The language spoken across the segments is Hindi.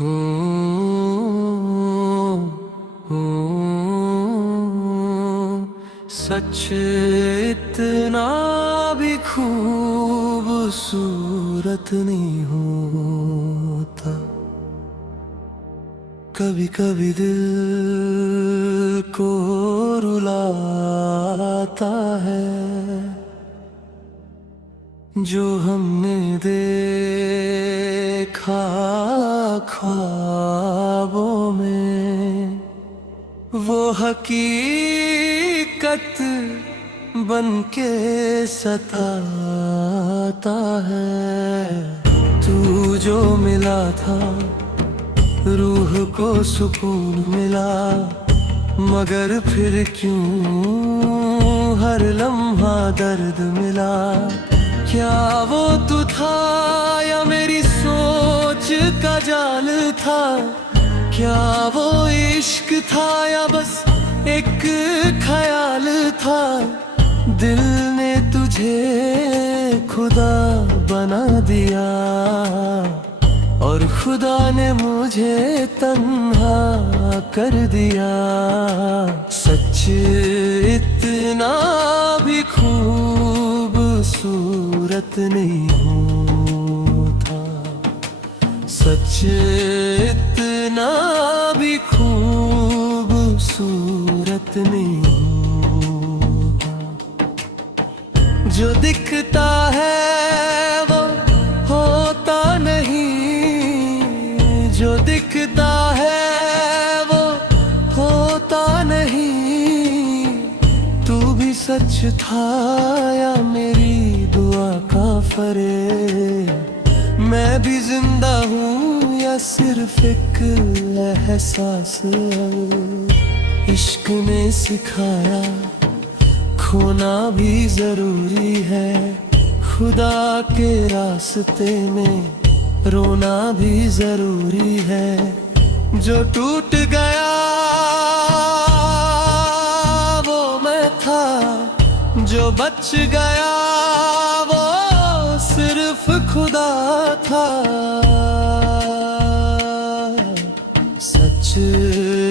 हो हो सच इतना भी खूबसूरत नहीं होता। कभी कभी दिल को रुलाता है जो हमने देखा ख्वाबों में, वो हकीकत बनके सताता है। तू जो मिला था रूह को सुकून मिला, मगर फिर क्यों हर लम्हा दर्द मिला। क्या वो तू था या मेरी सोच का जाल था? क्या वो इश्क था या बस एक ख्याल था? दिल ने तुझे खुदा बना दिया और खुदा ने मुझे तन्हा कर दिया। सच इतना भी खूबसूरत नहीं होता। सच इतना भी खूबसूरत नहीं होता। जो दिखता है वो होता नहीं, जो दिखता है वो होता नहीं। तू भी सच था या मेरी दुआ का फरेब? मैं भी जिंदा हूँ या सिर्फ एक एहसास? इश्क ने सिखाया खोना भी जरूरी है, खुदा के रास्ते में रोना भी जरूरी है। जो टूट गया वो मैं था, जो बच गया वो सिर्फ खुदा था। सच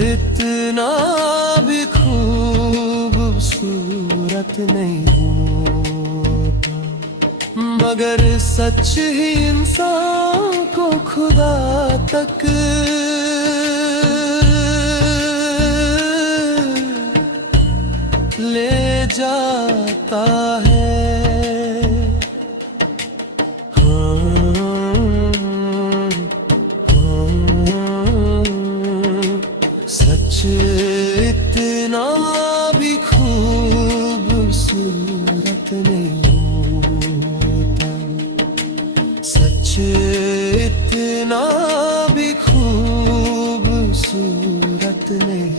इतना भी खूबसूरत नहीं होता, मगर सच ही इंसान को खुदा तक ले जाता है। सच इतना भी खूबसूरत नहीं होता। सच इतना भी खूबसूरत नहीं।